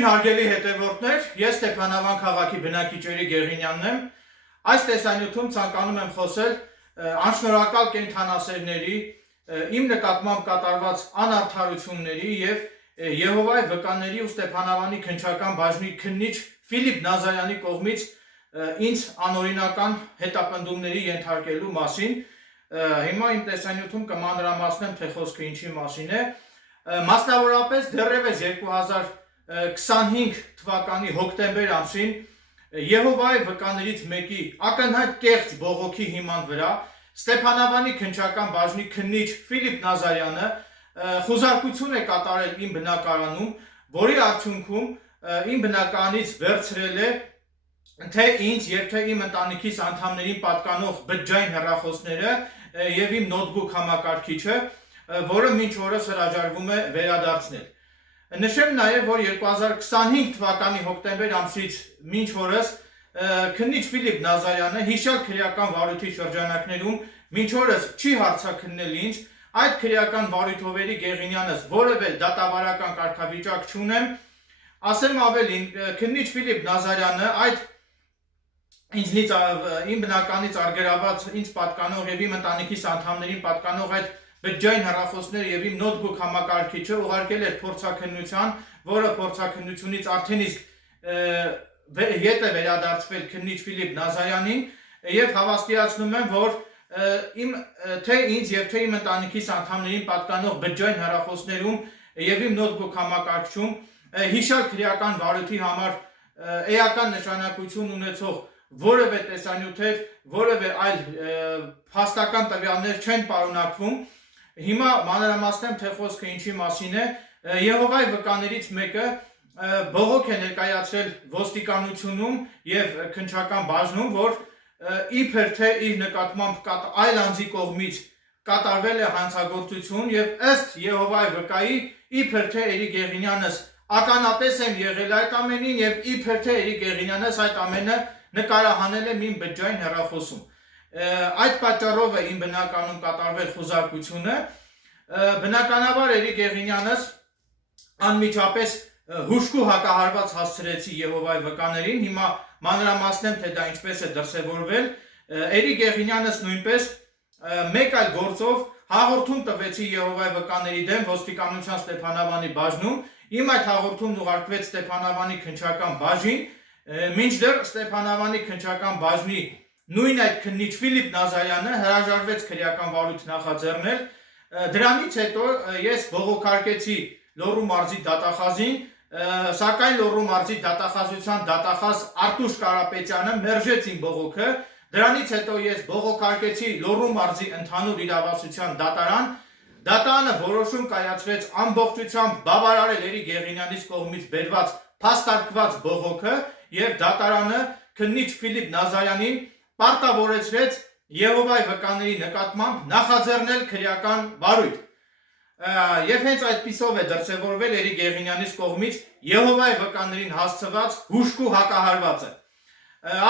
Ողջույն հարգելի հետևորդներ, ես Ստեփանավան քաղաքի բնակիչների Գեղինյանն եմ։ Այս տեսանյութում ցանկանում եմ խոսել անշնորհակալ կենդանասերների, իմ նկատմամբ կատարված անարդարությունների եւ Եհովայի վկաների ու Ստեփանավանի քննչական բաժնի քննիչ Ֆիլիպ Նազարյանի կողմից ինձ անօրինական հետապնդումների ենթարկելու մասին։ Հիմա իմ տեսանյութում կմանրամասնեմ, թե խոսքը ինչի մասին է։ Մասնավորապես դեռևս 2025 թվականի հոկտեմբեր ամսին Եհովայի վկաներից մեկի ակնհայտ կեղծ բողոքի հիման վրա Ստեփանավանի քննչական բաժնի քննիչ Ֆիլիպ Նազարյանը խուզարկություն է կատարել իմ բնակարանում, որի արդյունքում իմ բնակարանից վերցրել է թե ինձ եւ թե իմ ընտանիքիս անդամներին պատկանող բջջային հեռախոսները եւ իմ նոթբուք համակարգիչը, որը մինչ օրս հրաժարվում է վերադարձնել։ Նշեմ նաև, որ 2025 թվականի հոկտեմբեր ամսից մինչ օրս քննիչ Ֆիլիպ Նազարյանը հիշյալ քրեական վարույթի շրջանակներում մինչ օրս չի հարցաքննել ինձ, այդ քրեական վարույթովերի Գեղինյանս որևէ դատավարական կարգավիճակ չունեմ, ասեմ ավելին, քննիչ Ֆիլիպ Նազարյանը այդ ինձնից իմ բնականից արգելված ինձ պատկանող եւ իմ ընտանիքիս անդամներին պատկանող այդ բջջային հեռախոսները եւ իմ նոթբուք համակարգիչը ուղարկել էր փորձաքննության, որը փորձաքննությունից արդեն իսկ ետ է վերադարձվել քննիչ Ֆիլիպ Նազարյանին եւ հավաստիացնում եմ, որ թե ինձ եւ թե իմ ընտանիքիս անդամներին պատկանող բջջային հեռախոսներում եւ իմ նոթբուք համակարգչում հիշյալ քրեական վարույթի համար էական նշանակություն ունեցող որևէ տեսանյութեր, որևէ այլ փաստական տվյալներ չեն պարունակվում։ Հիմա մանրամասնեմ, թե խոսքը ինչի մասին է։ Եհովայի վկաներից մեկը բողոք է ներկայացրել ոստիկանությունում եւ քննչական բաժնում, որ իբր թե իր նկատմամբ այլ անձի կողմից կատարվել է հանցագործություն եւ ըստ Եհովայի վկայի իբր թե Էրի Գեղինյանս ականատես եմ եղել այդ ամենին եւ իբր թե Էրի Գեղինյանս այդ ամենը նկարահանել է իմ բջջային հեռախոսում։ Այդ պատճառով է իմ բնականում կատարվել խուզարկությունը։ Բնականաբար Էրի Գեղինյանս անմիջապես հուժկու հակահարված հասցրեցի Եհովայի վկաներին, հիմա մանրամասնեմ, թե դա ինչպես է դրսևորվել։ Էրի Գեղինյանս նույնպես մեկ այլ գործով հաղորդում տվեցի Եհովայի վկաների դեմ ոստիկանության Ստեփանավանի բաժնում, իմ այդ հաղորդումն ուղարկվեց Ստեփանավանի քննչական բաժին, մինչդեռ Ստեփանավանի քննչական բաժնի նույն այդ քննիչ Ֆիլիպ Նազարյանը հրաժարվեց քրեական վարույթ նախաձեռնել։ Դրանից հետո ես բողոքարկեցի Լոռու մարզի դատախազին, սակայն Լոռու մարզի դատախազության դատախազ Արտուշ Կարապետյանը մերժեց իմ բողոքը։ Դրանից հետո ես բողոքարկեցի Լոռու մարզի ընդհանուր իրավասության դատարան։ Դատարանը որոշում կայացրեց ամբողջությամբ բավարարել Էրի Գեղինյանից կողմից բերված փաստարկված բողոքը եւ դատարանը քննիչ Ֆիլիպ Նազարյանին պարտավորեցրեց Եհովայի վկաների նկատմամբ նախաձեռնել քրեական վարույթ։ Եվ հենց այդպիսով է դրսևորվել Էրի Գեղինյանից կողմից Եհովայի վկաներին հասցված հուժկու հակահարվածը։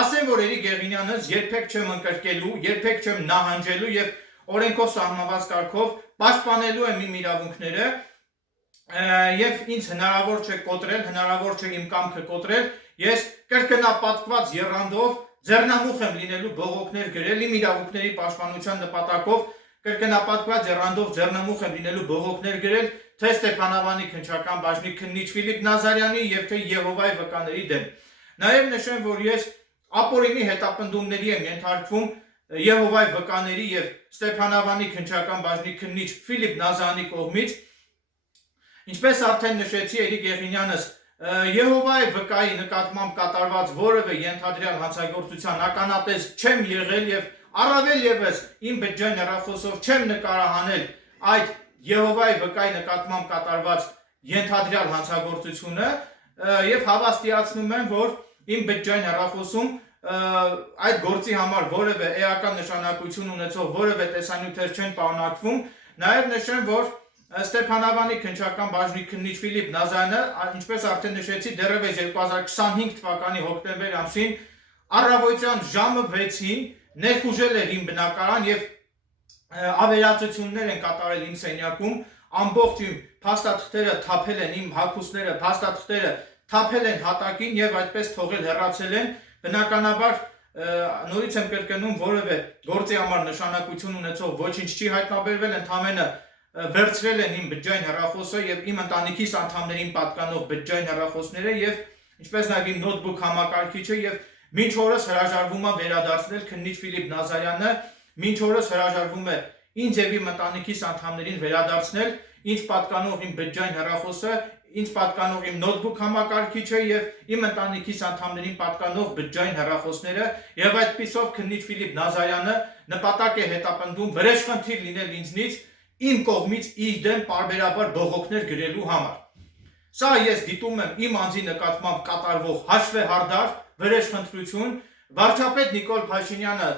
Ասեմ, որ Էրի Գեղինյանս երբեք չեմ ընկրկելու, երբեք չեմ նահանջելու եւ օրենքով սահմանված կարգով պաշտպանելու եմ իմ իրավունքները եւ ինձ հնարավոր չէ կոտրել, հնարավոր չէ իմ կամքը կոտրել։ Ես կրկնապատկված եռանդով ձեռնամուխ եմ լինելու բողոքներ գրել իմ իրավունքների պաշտպանության նպատակով, կրկնապատկված եռանդով ձեռնամուխ եմ լինելու բողոքներ գրել թե Ստեփանավանի քննչական բաժնի քննիչ Ֆիլիպ Նազարյանի եւ թե Եհովայի վկաների դեմ։ Նաեւ նշեմ, որ ես ապօրինի հետապնդումների եմ ենթարկվում Եհովայի վկաների եւ Ստեփանավանի քննչական բաժնի քննիչ Ֆիլիպ Նազարյանի կողմից։ Ինչպես արդեն նշեցի, Էրի Գեղինյանս Եհովայի վկայի նկատմամբ կատարված որևէ ենթադրյալ հանցագործության ականատես չեմ եղել եւ առավել եւս իմ բջջային հեռախոսով չեմ նկարահանել այդ Եհովայի վկայի նկատմամբ կատարված ենթադրյալ հանցագործությունը եւ հավաստիացնում եմ, որ իմ բջջային հեռախոսում այդ գործի համար որևէ էական նշանակություն ունեցող որևէ տեսանյութեր չեն պարունակվում։ Նաեւ նշեմ, որ Ստեփանավանի քննչական բաժնի քննիչ Ֆիլիպ Նազարյանը, ինչպես արդեն նշեցի, դեռևս 2025 թվականի հոկտեմբեր ամսին առավոտյան ժամը 6-ին ներխուժել էր իմ բնակարան եւ ավերածություններ են կատարել իմ սենյակում, ամբողջ իմ փաստաթղթերը թափել են, իմ հագուստները, փաստաթղթերը թափել են հատակին եւ այդպես թողել հեռացել են, բնականաբար նորից եմ կրկնում, որևէ գործի համար նշանակություն ունեցող ոչինչ չի հայտնաբերվել, ընդամենը վերցրել են իմ բջջային հեռախոսը եւ իմ ընտանիքիս անդամներին պատկանող բջջային հեռախոսները եւ ինչպես նաեւ իմ նոթբուք համակարգիչը եւ մինչ օրս հրաժարվում է վերադարձնել քննիչ Ֆիլիպ Նազարյանը, մինչ օրս հրաժարվում է ինձ եւ իմ ընտանիքիս անդամներին վերադարձնել ինձ պատկանող իմ բջջային հեռախոսը, ինձ պատկանող իմ նոթբուք համակարգիչը եւ իմ ընտանիքիս անդամներին պատկանող բջջային հեռախոսները եւ այդպիսով քննիչ Ֆիլիպ Նազարյանը նպատակ է հետապնդում վրեժխնդիր լինել ինձնից իմ կողմից իր դեմ պարբերաբար բողոքներ գրելու համար։ Սա ես դիտում եմ իմ անձի նկատմամբ կատարվող հաշվեհարդար վրեժխնդրություն։ Վարչապետ Նիկոլ Փաշինյանը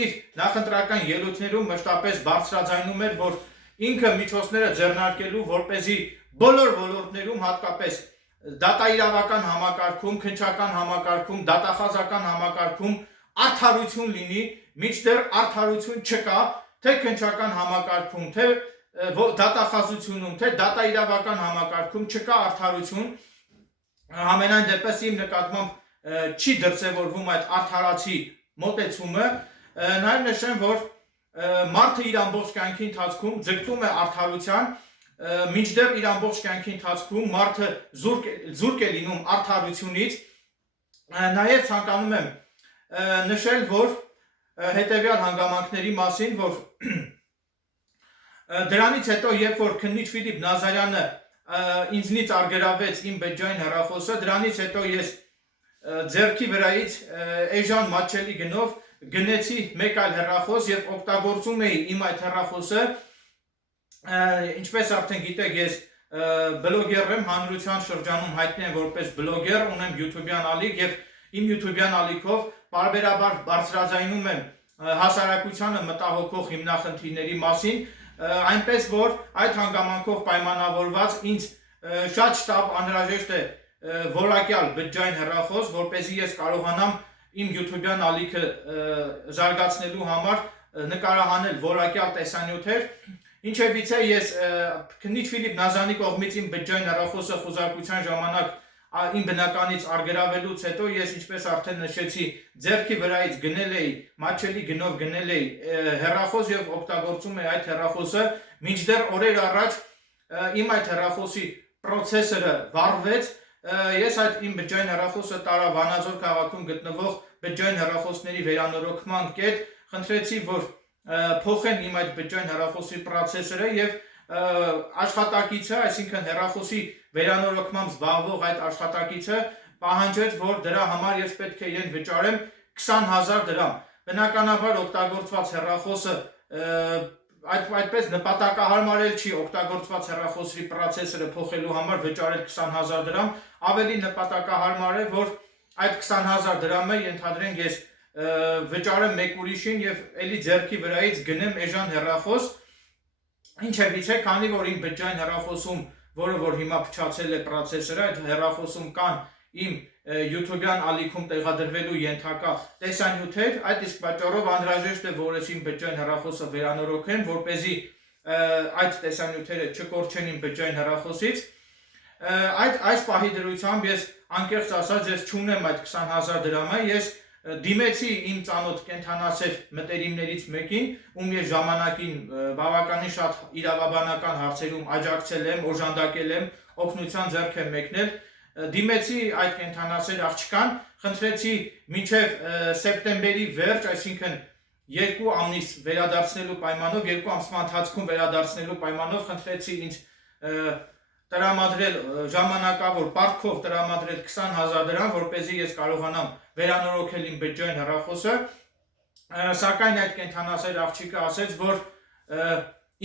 իր նախընտրական ելույթներում մշտապես բարձրաձայնում էր, որ ինքը միջոցները ձեռնարկելու, որպեսզի բոլոր ոլորտներում, հատկապես դատաիրավական համակարգում, քննչական համակարգում, դատախազական համակարգում արդարություն լինի, մինչդեռ արդարություն չկա, թե քննչական համակարգում, թե դատախազությունում, թե դատաիրավական համակարգում չկա արդարություն, համենայն դեպս իմ նկատմամբ չի դրսևորվում այդ արդարացի մոտեցումը, նաև նշեմ, որ մարդը իր ամբողջ կյանքի ընթացքում ձգտում է արդարության, մինչդեռ իր ամբողջ կյանքի ընթացքում մարդը զուրկ է լինում արդարությունից, նաև ցանկանում եմ նշել, որ հետևյալ հանգամանքների մասին, որ դրանից հետո, երբ որ քննիչ Ֆիլիպ Նազարյանը ինձնից արգելավեց իմ բջջային հեռախոսը, դրանից հետո ես ձեռքի վրայից էժան մատչելի գնով գնեցի մեկ այլ հեռախոս եւ օգտագործում էի իմ այդ հեռախոսը, ինչպես արդեն գիտեք, ես բլոգեր եմ, հանրության շրջանում հայտնի եմ որպես բլոգեր, ունեմ YouTube-յան ալիք եւ իմ YouTube-յան ալիքով պարբերաբար բարձրաձայնում եմ հասարակությանը մտահոգող հիմնախնդիրների մասին, այնպես որ այդ հանգամանքով պայմանավորված ինձ շատ շտապ անհրաժեշտ է որակյալ բջջային հեռախոս, որպեսզի ես կարողանամ իմ YouTube-յան ալիքը զարգացնելու համար նկարահանել որակյալ տեսանյութեր, ինչևիցե ես քննիչ Ֆիլիպ Նազարյանի կողմից իմ բջջային հեռախոսը խոզարկության ժամանակ իմ բնականից արգելավելուց հետո ես ինչպես արդեն նշեցի ձեռքի վրայից գնել էի մատչելի գնով գնել էի հեռախոս եւ օգտագործում էի այդ հեռախոսը մինչդեռ օրեր առաջ իմ այդ հեռախոսի պրոցեսորը վառվեց ես այդ իմ բջջային հեռախոսը տարա Վանաձոր քաղաքում գտնվող բջջային հեռախոսների վերանորոգման կետ խնդրեցի որ փոխեն իմ այդ բջջային հեռախոսի պրոցեսորը եւ աշխատակիցը, այսինքն հեռախոսի վերանորոգմամբ զբաղվող այդ աշխատակիցը պահանջեց, որ դրա համար ես պետք է իրեն վճարեմ 20,000 դրամ։ Բնականաբար օգտագործված հեռախոսը այդպես նպատակահարմարել չի օգտագործված հեռախոսի պրոցեսորը փոխելու համար վճարել 20,000 դրամ, ավելի նպատակահարմար է, որ այդ 20,000 դրամը ենթադրենք ես վճարեմ մեկ ուրիշին եւ ելի ձեռքի վրայից գնեմ էժան հեռախոս, ինչևիցե, քանի որ իմ բջջային հեռախոսում, որը որ հիմա փչացել է պրոցեսորը, այդ հեռախոսում կան իմ YouTube-յան ալիքում տեղադրվելու ենթակա տեսանյութեր, այդ իսկ պատճառով անհրաժեշտ է, որ ես իմ բջջային հեռախոսը վերանորոգեմ, որպեսզի այդ տեսանյութերը չկորչեն իմ բջջային հեռախոսից։ Այս պահի դրությամբ ես անկեղծ ասած ես չունեմ այդ 20,000 դրամը, ես դիմեցի իմ ծանոթ կենթանասեր մտերիմներից մեկին, ում ես ժամանակին բավականին շատ իրավաբանական հարցերում աջակցել եմ, օժանդակել եմ, օգնության ձեռք եմ մեկնել, դիմեցի այդ կենթանասեր աղջկան, խնդրեցի մինչև սեպտեմբերի վերջ, այսինքն 2 ամիս վերադարձնելու պայմանով, 2 ամսվա ընթացքում վերադարձնելու պայմանով խնդրեցի ինձ տրամադրել ժամանակավոր պարտքով տրամադրել 20,000 դրամ, որպեսզի ես կարողանամ վերանորոգել իմ բջջային հեռախոսը, սակայն այդ կենթանասեր աղջիկը ասեց, որ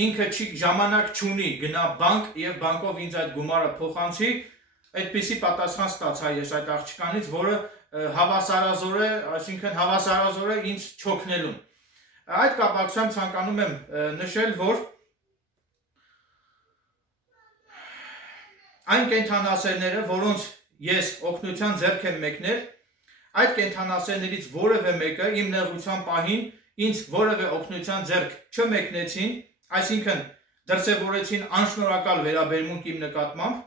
ինքը ժամանակ չունի գնա բանկ եւ բանկով ինձ այդ գումարը փոխանցի, այդպիսի պատասխան ստացա ես այդ աղջկանից, որը հավասարազոր է, այսինքն հավասարազոր է ինձ չօգնելուն։ Այդ կապակցությամբ ցանկանում եմ նշել, որ այն կենթանասերները, որոնց ես օգնության ձեռք եմ մեկնել, այդ կենթանասերներից որևէ մեկը իմ նեղության պահին ինձ որևէ օգնության ձեռք չմեկնեցին, այսինքն դրսևորեցին անշնորհակալ վերաբերմունք իմ նկատմամբ,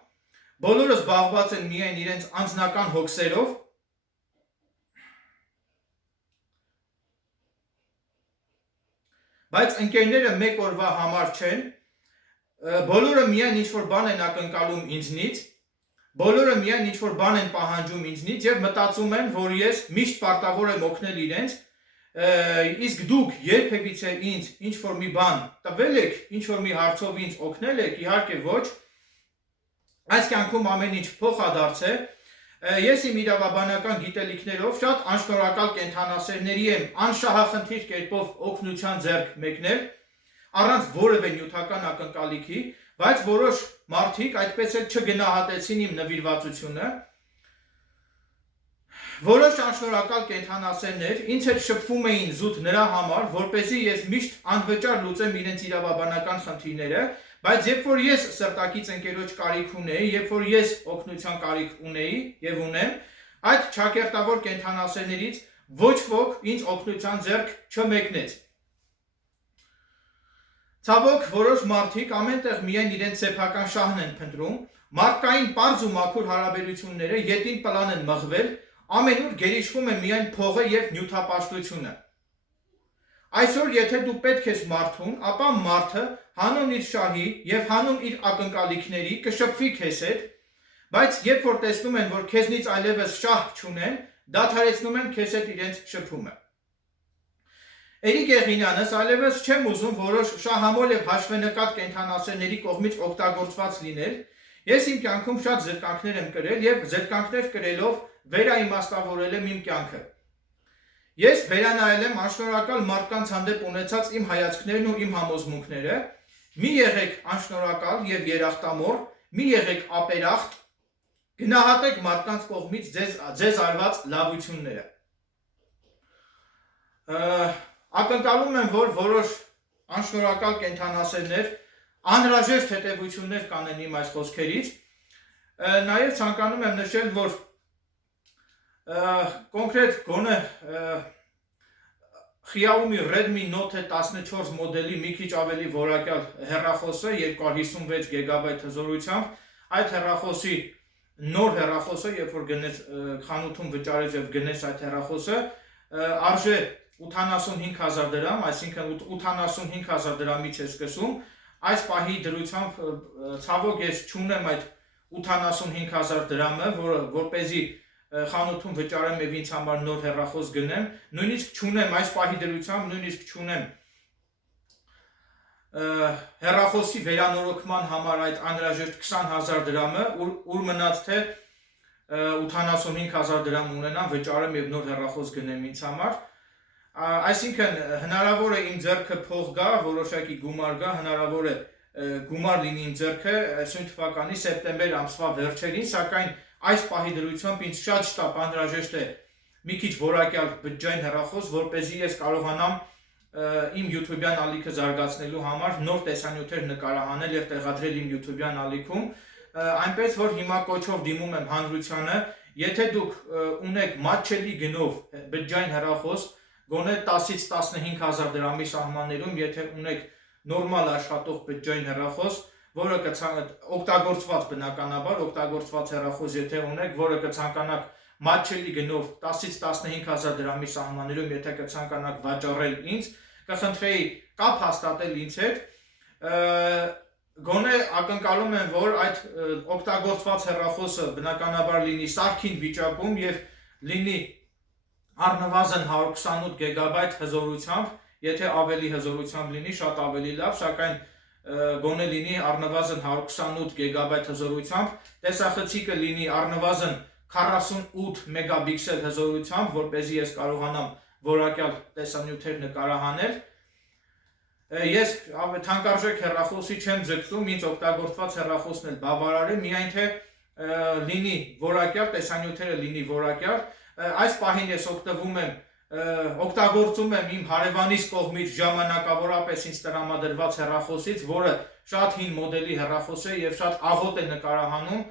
բոլորը զբաղված են միայն իրենց անձնական հոգսերով, բայց ընկերները մեկ օրվա համար չեն, բոլորը միայն ինչ-որ բան են ակնկալում ինձնից, բոլորը միայն ինչ-որ բան են պահանջում ինձնից և մտածում են, որ ես միշտ պարտավոր եմ օգնել իրենց, իսկ դուք երբևիցե ինձ ինչ-որ մի բան տվել եք, ինչ-որ մի հարցով ինձ օգնել եք, իհարկե ոչ, այս կյանքում ամեն ինչ փոխադարձ է, ես իմ իրավաբանական գիտելիքներով շատ անշնորհակալ կենդանասերների եմ անշահախնդիր կերպով օգնության ձեռք մեկնել, առանց որևէ նյութական ակնկալիքի, բայց որոշ մարդիկ այդպես էլ չգնահատեցին իմ նվիրվածությունը, որոշ անշնորհակալ կենդանասերներ ինձ հետ շփվում էին զուտ նրա համար, որպեսզի ես միշտ անվճար լուծեմ իրենց իրավաբանական խնդիրները, բայց երբ որ ես սրտակից ընկերոջ կարիք ունեի, երբ որ ես օգնության կարիք ունեի և ունեմ, այդ ճակերտավոր կենդանասերներից ոչ ոք ինձ օգնության ձեռք չմեկնեց։ Ցավոք, որոշ մարդիկ ամենտեղ միայն իրենց սեփական շահն են փնտրում, մարդկային պարզ ու մաքուր հարաբերությունները ետին պլան են մղվել, ամենուր գերիշխում է միայն փողը և նյութապաշտությունը։ Այսօր, եթե դու պետք ես մարդուն, ապա մարդը հանուն իր շահի և հանուն իր ակնկալիքների կշփվի քեզ հետ, բայց երբ որ տեսնում են, որ քեզնից այլևս շահ չունեն, դադարեցնում են քեզ հետ իրենց շփումը։ Էրիկ Եղինյանս այլևս չեմ ուզում որոշ շահամոլ և հաշվենկատ կենդանասերների կողմից օգտագործված լինել, ես իմ կյանքում շատ զրկանքներ եմ կրել և զրկանքներ կրելով վերաիմաստավորել եմ իմ կյանքը։ Ես վերանայել եմ անշնորհակալ մարդկանց հանդեպ ունեցած իմ հայացքներն ու իմ համոզմունքները, մի եղեք անշնորհակալ և երախտամոռ, մի եղեք ապերախտ, գնահատեք մարդկանց կողմից ձեզ արված լավությունները։ Ակնկալում եմ, որ որոշ անշնորհակալ կենդանասերներ անհրաժեշտ հետևություններ կանեն իմ այս խոսքերից, նաև ցանկանում եմ նշել, որ կոնկրետ գոնե Xiaomi Redmi Note 14 մոդելի մի քիչ ավելի որակյալ հեռախոսը 256 GB հզորությամբ, այդ հեռախոսի նոր հեռախոսը, երբ որ խանութում վճարեց և գնեց այդ հեռախոսը, արժե 85,000 դրամ, այսինքն 85,000 դրամից է սկսում, այս պահի դրությամբ ցավոք ես չունեմ այդ 85,000 դրամը, որպեսզի խանութում վճարեմ և ինձ համար նոր հեռախոս գնեմ, նույնիսկ չունեմ այս պահի դրությամբ, նույնիսկ չունեմ հեռախոսի վերանորոգման համար այդ անհրաժեշտ 20,000 դրամը, ուր մնաց թե 85,000 դրամ ունենամ, վճարեմ և նոր հեռախոս գնեմ ինձ համար, այսինքն հնարավոր է իմ ձեռքը փող գա, որոշակի գումար գա, հնարավոր է գումար լինի իմ ձեռքը սույն թվականի սեպտեմբեր ամսվա վերջերին, սակայն այս պահի դրությամբ ինձ շատ շտապ անհրաժեշտ է մի քիչ որակյալ բջջային հեռախոս, որպեսզի ես կարողանամ իմ YouTube-յան ալիքը զարգացնելու համար նոր տեսանյութեր նկարահանել և տեղադրել իմ YouTube-յան ալիքում, այնպես որ հիմա կոչով դիմում եմ հանրությանը, եթե դուք ունեք մատչելի գնով բջջային հեռախոս, գոնե 10-ից 15,000 դրամի սահմաններում, եթե ունեք նորմալ աշխատող բջջային հեռախոս, որը օգտագործված բնականաբար, օգտագործված հեռախոս եթե ունեք, որը կցանկանաք մատչելի գնով 10-ից 15,000 դրամի սահմաններում, եթե կցանկանաք վաճառել ինձ, կխնդրեի կապ հաստատել ինձ հետ, գոնե ակնկալում եմ, որ այդ օգտագործված հեռախոսը բնականաբար լինի սարքին վիճակում և լինի առնվազն 128 GB հզորությամբ, եթե ավելի հզորությամբ լինի, շատ ավելի լավ, սակայն գոնե լինի առնվազն 128 GB հզորությամբ, տեսախցիկը լինի առնվազն 48 մեգապիքսել հզորությամբ, որպեսզի ես կարողանամ որակյալ տեսանյութեր նկարահանել։ Ես թանկարժեք հեռախոսի չեմ ձգտում, ինձ օգտագործված հեռախոսն էլ բավարար է, միայն թե լինի որակյալ, տեսանյութերը լինի որակյալ, այս պահին ես օգտագործում եմ իմ հարևանիս կողմից ժամանակավորապես ինձ տրամադրված հեռախոսից, որը շատ հին մոդելի հեռախոս է և շատ աղոտ է նկարահանում,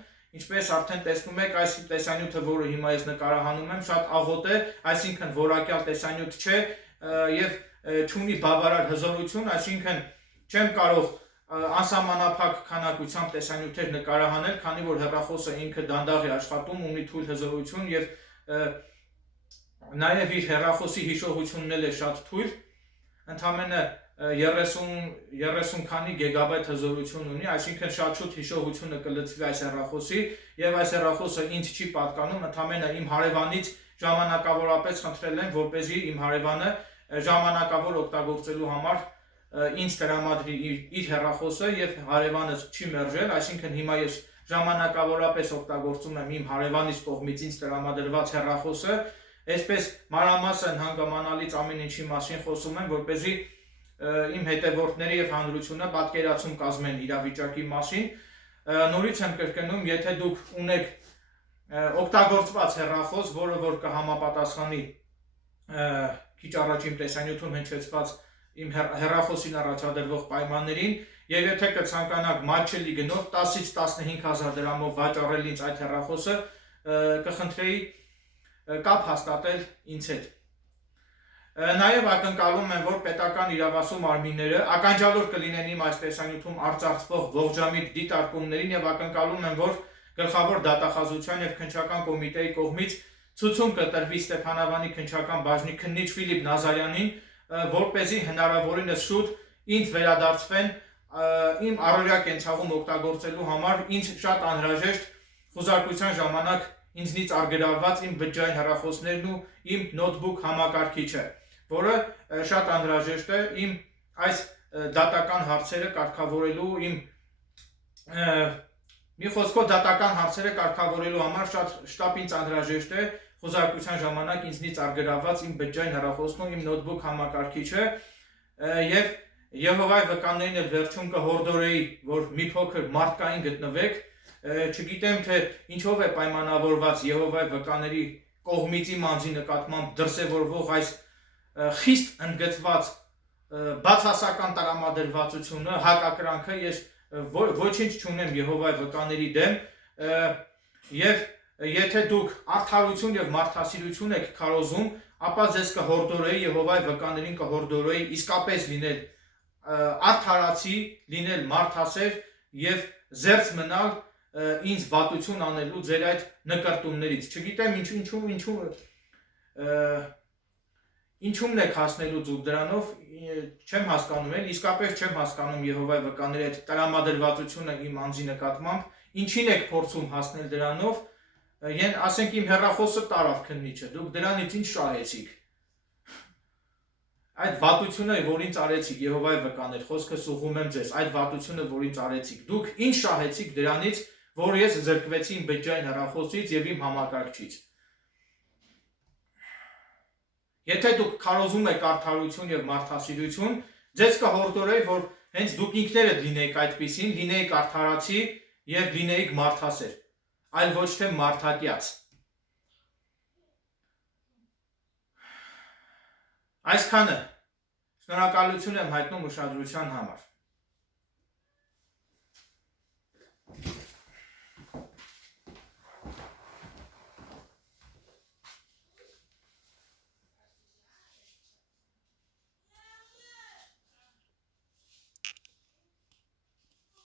ինչպես արդեն տեսնում եք, այս տեսանյութը, որը հիմա ես նկարահանում եմ, շատ աղոտ է, այսինքն որակյալ տեսանյութ չէ և չունի բավարար հզորություն, այսինքն չեմ կարող անսահմանափակ քանակությամբ տեսանյութեր նկարահանել, քանի որ հեռախոսը ինքը դանդաղ է աշխատում, ունի թույլ հզորություն եւ նաեւ իր հեռախոսի հիշողությունն էլ է շատ թույլ, ընդամենը 30 քանի գիգաբայթ հզորություն ունի, այսինքն շատ շուտ հիշողությունը կլցվի այս հեռախոսի եւ այս հեռախոսը ինձ չի պատկանում, ընդամենը իմ հարևանից ժամանակավորապես խնդրել եմ, որպեսզի իմ հարևանը ժամանակավոր օգտագործելու համար ինձ տրամադրի իր հեռախոսը եւ հարևանս չի մերժել, այսինքն հիմա ես ժամանակավորապես օգտագործում եմ իմ հարևանից կողմից ինձ տրամադրված հեռախոսը, այսպես մանրամասն հանգամանալից ամեն ինչի մասին խոսում եմ, որպեսզի իմ հետևորդները եւ հանրությունը պատկերացում կազմեն իրավիճակի մասին։ Նորից եմ կրկնում, եթե դուք ունեք օգտագործված հեռախոս, որը որ կհամապատասխանի քիչ առաջ իմ տեսանյութում հնչեցված իմ հեռախոսին առաջադրվող պայմաններին, եւ եթե կցանկանաք մատչելի գնով 10-ից 15,000 դրամով վաճառել ինձ այդ հեռախոսը, կխնդրեի կապ հաստատել ինձ հետ։ Նաև ակնկալում եմ, որ պետական իրավասու մարմինները ականջալուր կլինեն իմ այս տեսանյութում արծարծվող ողջամիտ դիտարկումներին եւ ակնկալում եմ, որ գլխավոր դատախազության եւ քննչական կոմիտեի կողմից ցուցում կտրվի Ստեփանավանի քննչական բաժնի քննիչ Ֆիլիպ Նազարյանին, որպեսզի հնարավորինս շուտ ինձ վերադարձվեն իմ առօրյա կենցաղում օգտագործելու համար ինձ շատ անհրաժեշտ խոզարկության ժամանակ ինձնից արգելված իմ բջջային հեռախոսներն ու իմ նոթբուք համակարգիչը, որը շատ անհրաժեշտ է իմ այս դատական հարցերը կարգավորելու մի խոսքով դատական հարցերը կարգավորելու համար շատ ինձ անհրաժեշտ է խոզարկության ժամանակ ինձնից արգելված իմ բջջային հեռախոսն ու իմ նոթբուք համակարգիչը եւ Եհովայի վկաններին էլ վերջում կհորդորեի, որ մի փոքր մարդկային գտնվեք, չգիտեմ թե ինչով է պայմանավորված Եհովայի վկաների կողմից իմ անձի նկատմամբ դրսևորվող այս խիստ ընդգծված բացասական տրամադրվածությունը, հակակրանքը, ես ոչինչ չունեմ Եհովայի վկաների դեմ եւ եթե դուք արդարություն եւ մարդասիրություն եք քարոզում, ապա ձեզ կհորդորեի Եհովայի վկաներին կհորդորեի իսկապես լինել արդարացի, լինել մարդասեր եւ զերծ մնալ ինձ վատություն անելու ձեր այդ նկարտումներից։ Չգիտեմ ինչումն եք հասնելու դուք դրանով, չեմ հասկանում էլ, իսկապես չեմ հասկանում Եհովայի վկաների այդ տրամադրվածությունը իմ անձի նկատմամբ, ինչին եք փորձում հասնել դրանով, ասենք իմ հեռախոսը տարավ քննիչը, դուք դրանից ինչ շահեցիք։ Այդ վատությունը, որ ինձ արեցիք, Եհովայի վկաներ, խոսքս ուղղում եմ ձեզ, այդ վատությունը, որ ինձ արեցիք, դուք ինչ շահեցիք դրանից, որ ես զրկվեցի իմ բջջային հեռախոսից եւ իմ համակարգչից։ Եթե դուք քարոզում եք արդարություն եւ մարդասիրություն, ձեզ կհորդորեի, որ հենց դուք ինքներդ լինեիք այդպիսին, լինեիք արդարացի եւ լինեիք մարդասեր, այլ ոչ թե մարդատյաց։ Այսքանը շնորհակալություն եմ հայտնում ուշադրության համար։